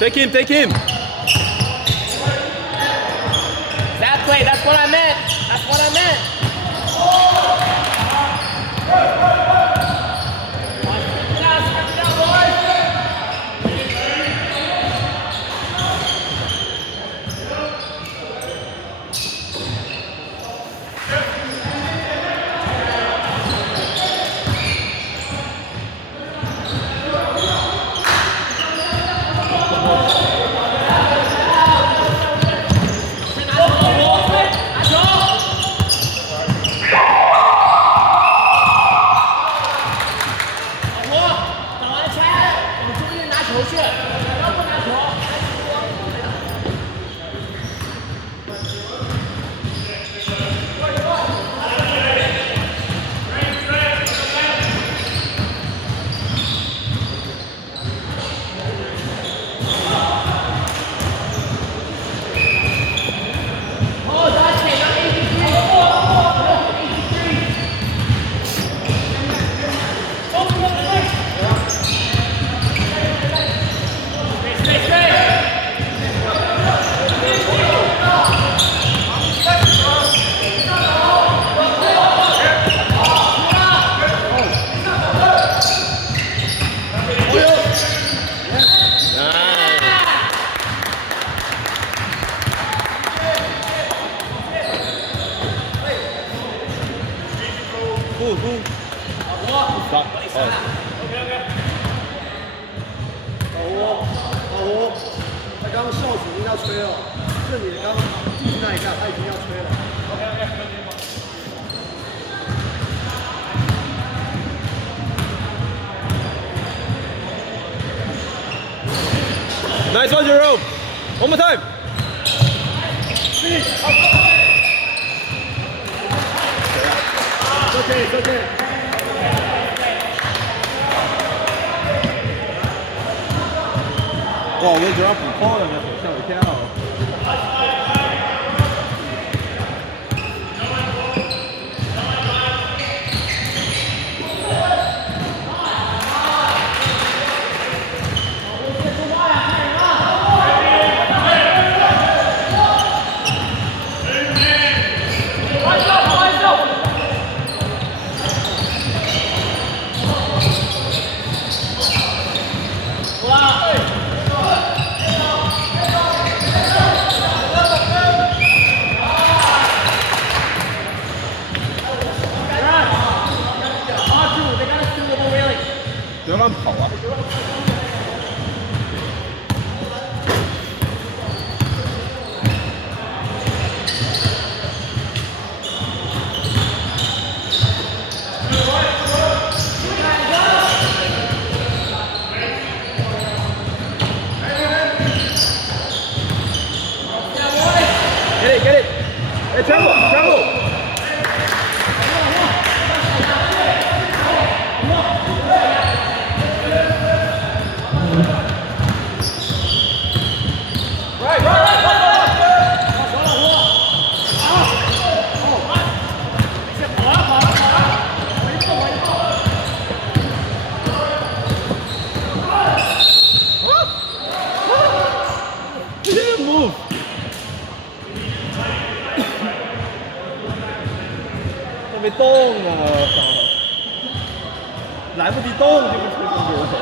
Take him, take him. That play, that's what I meant. That's what I meant. Nice one, Jerome. One more time. It's okay.哇，我只要补抛了，吓我一跳。不要乱跑啊！Get it! Hey, travel! Move! 还没动呢，来不及动就被吹进去了。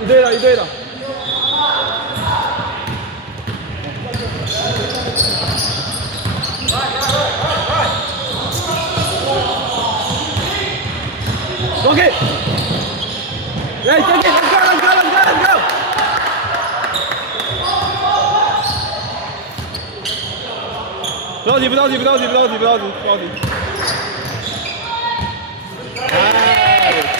一队的，一队的。OK， 来，再见，let's go。着急，不着急，不着急，不着急，不着急，不着急。哎。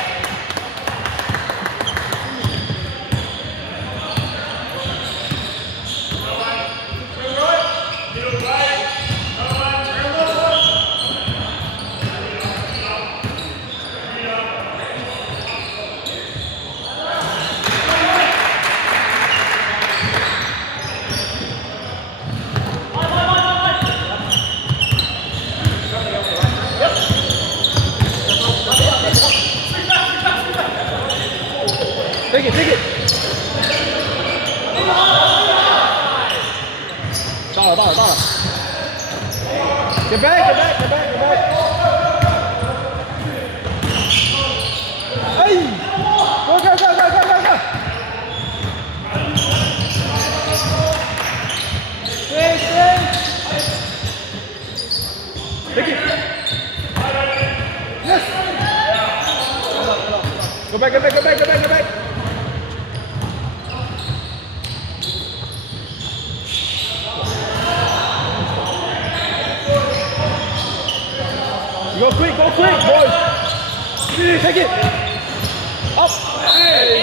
Take it, take it. 到了，到了，到了。Get back, get back, get back, get back. 哎，我看看看看看看。对对。Take it. Yes. Go back, get back, get back, get back, get back. Go quick, boys. Take it. Up. Hey.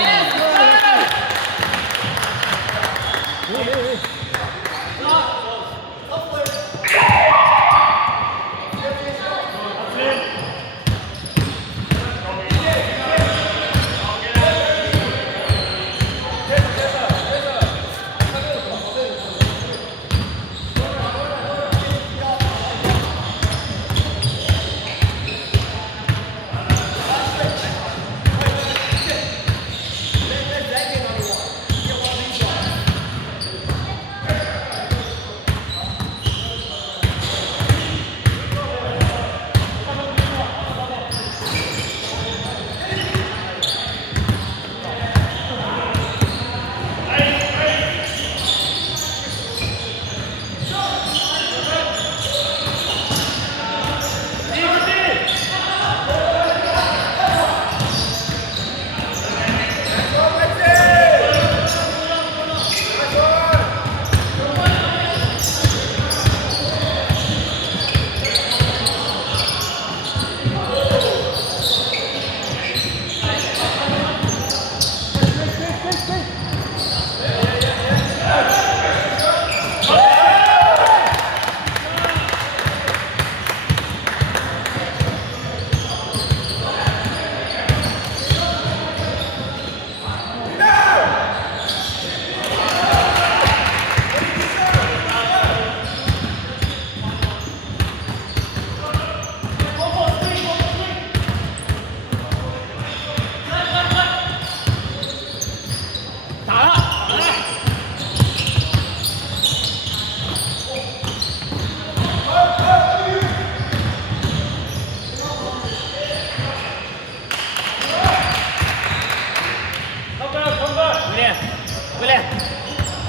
William,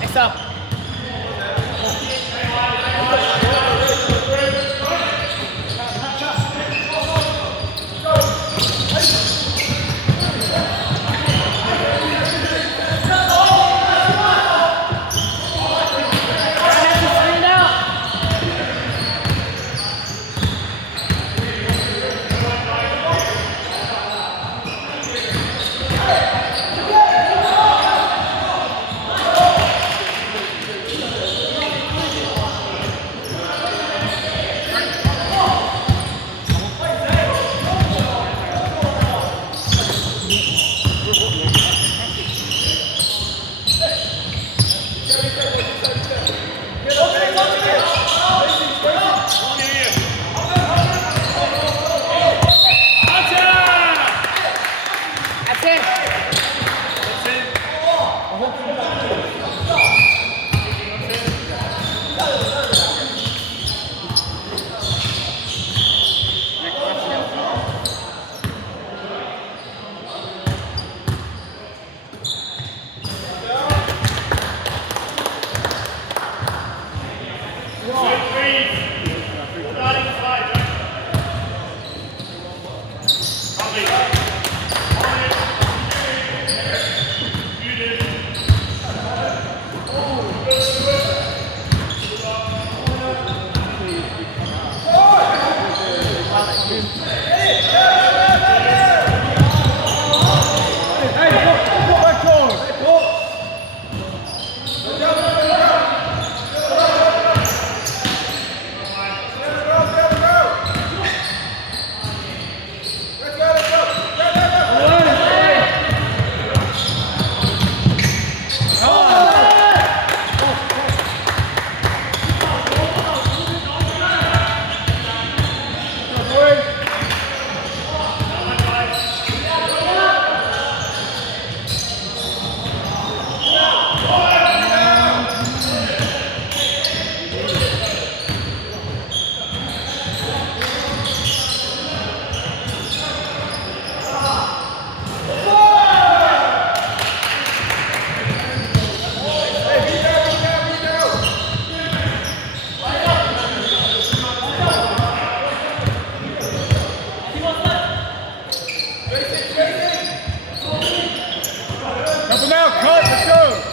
next up. Help him out, cut, let's go.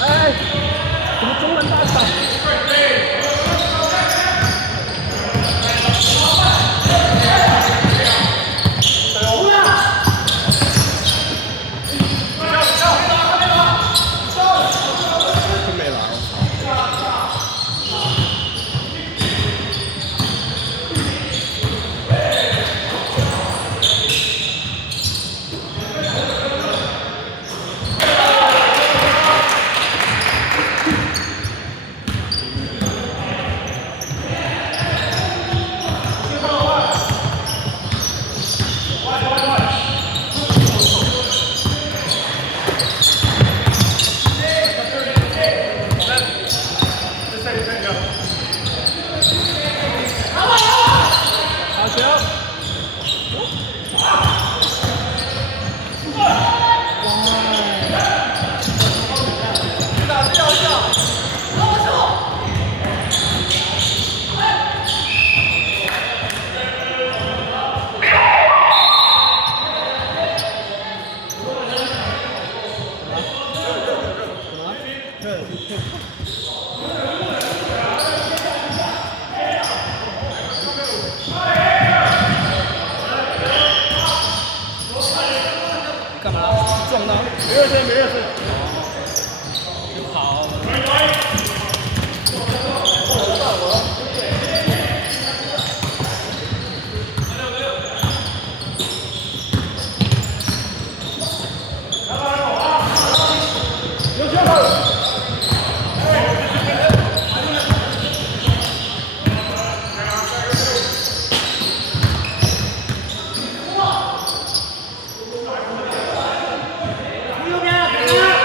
Hãy subscribe cho kênh Ghiền Mì Gõ để không bỏ lỡ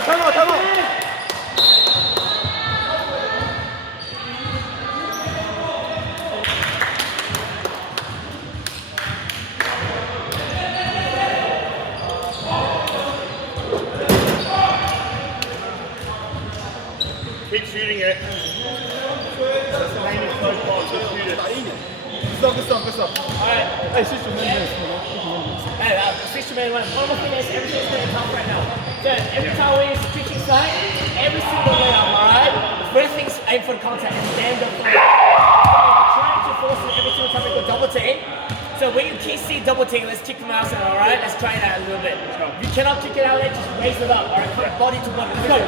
타고. Keep shooting it. That's the main is so close. Just shoot it. 끝어. Alright. Hey, fisherman one. One more thing is everything's going to tough right now. So every time we pitching side, every single way up, alright? The first thing's aim for contact and stand up. Trying to force it every single time we go double team. So when you see double team, let's kick them out, alright? Let's try that a little bit. If you cannot kick it out, let's just raise it up, alright? Come body to body. Let's go.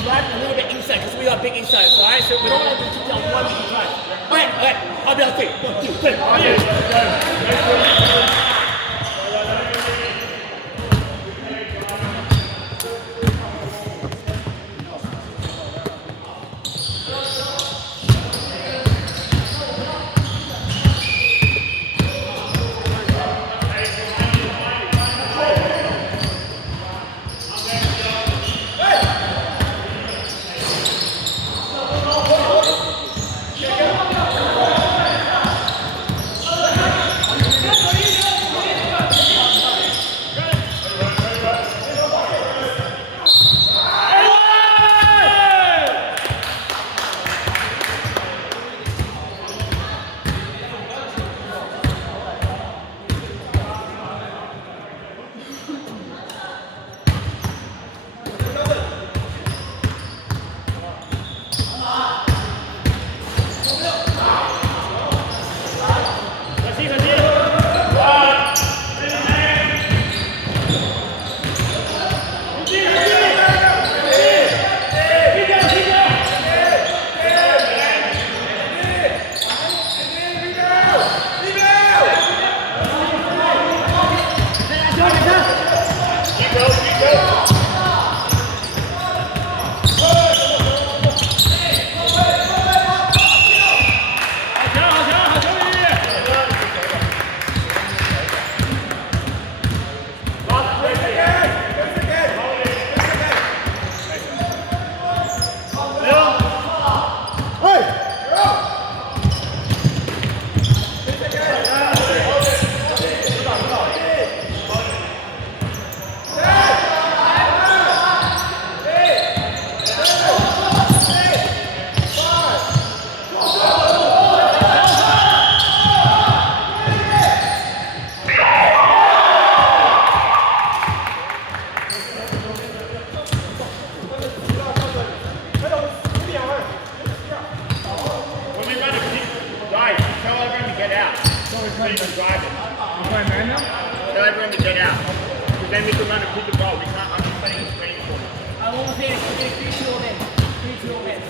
Drive a little bit inside because we are big inside, so alright, so we don't want to keep down one big drive. Alright, I'll be on three. 1, 2, 3. Tell everyone to get out. Because then we can run a quicker ball. We can't, I'm just playing a screen for them. I won't say it's 3 2 men. 3 2 men.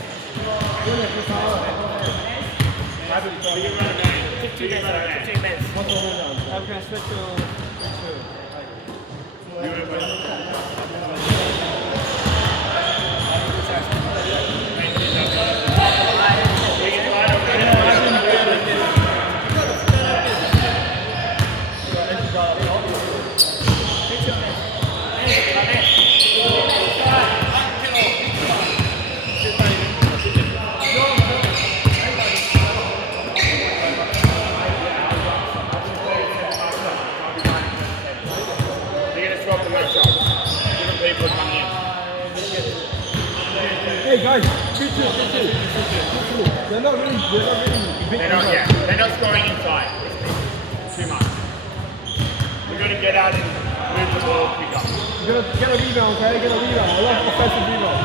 You can run a game. 15 men. 15 men. Okay, switch to. You want to play? Hey guys, 3-2. They're not really big. They're not scoring inside. It's too much. We're going to get out and move the ball quicker. You're gonna get a rebound, okay? Get a rebound. I love offensive rebound.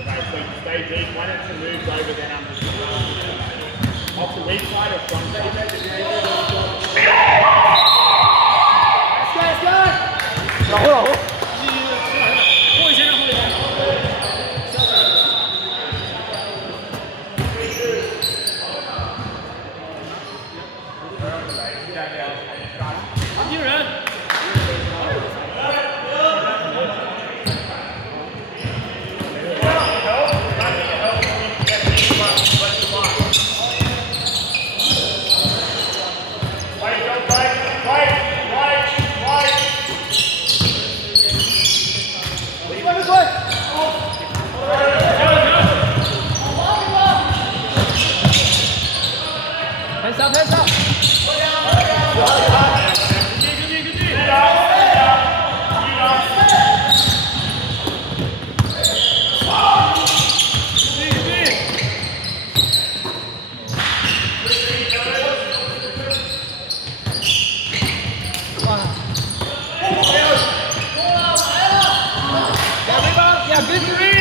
Okay, so stay deep. Why don't you move over then off the weak side or front side? Yeah, good three.